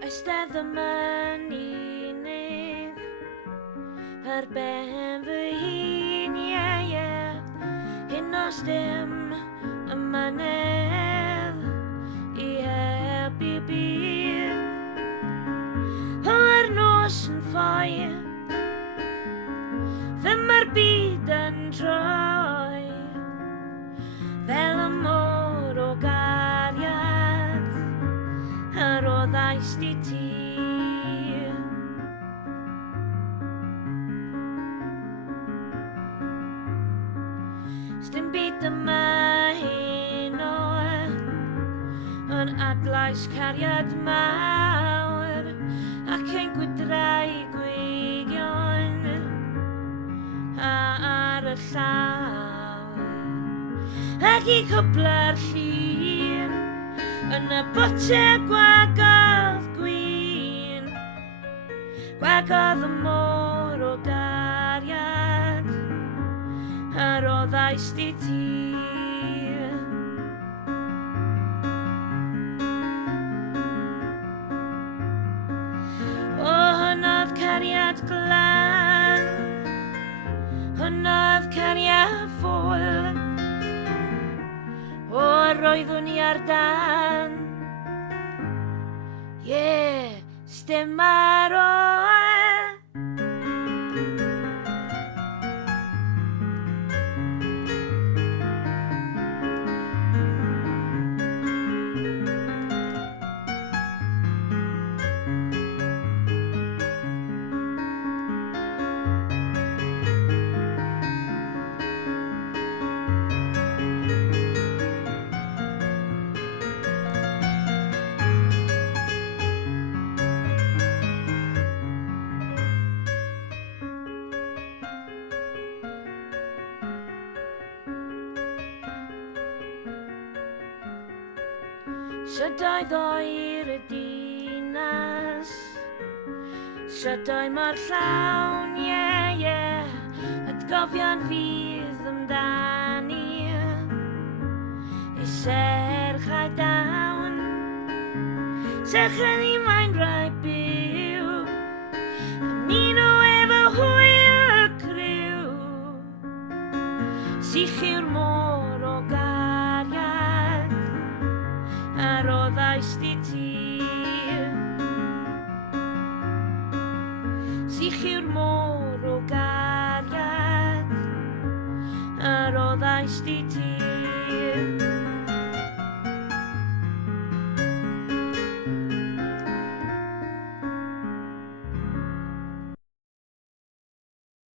Eistedd yma unig ar ben fy hun, hyn os dim ymanedd I helpu byd. O'r nos yn ffoi, fy mae'r byd yn troi, fel y môr o gariad, ar o ddais di ti. Sdim byd yma heno, yn adlais cariad mawr, ac ein gwydrau gweigion ar y llawr, ac I cwbla'r llun yn y botiau gwagodd gwyn, gwagodd y môr o gariad, ar o ddais di ti. Hwnna'dd cariad glan, hwnna'dd cariad ffwl, o'r oeddwn I ar dan, sdim ar ôl. Sydoedd oer y dinas, sydoedd mor llawn, atgofion fydd amdani, I serch a dawn, serch yn I mae'n rhaid byw, ymuno efo hwyl y criw, sich i'r môr o gariad, ar o ddais di ti. Sich i'r môr o gariad, ar o ddais di ti.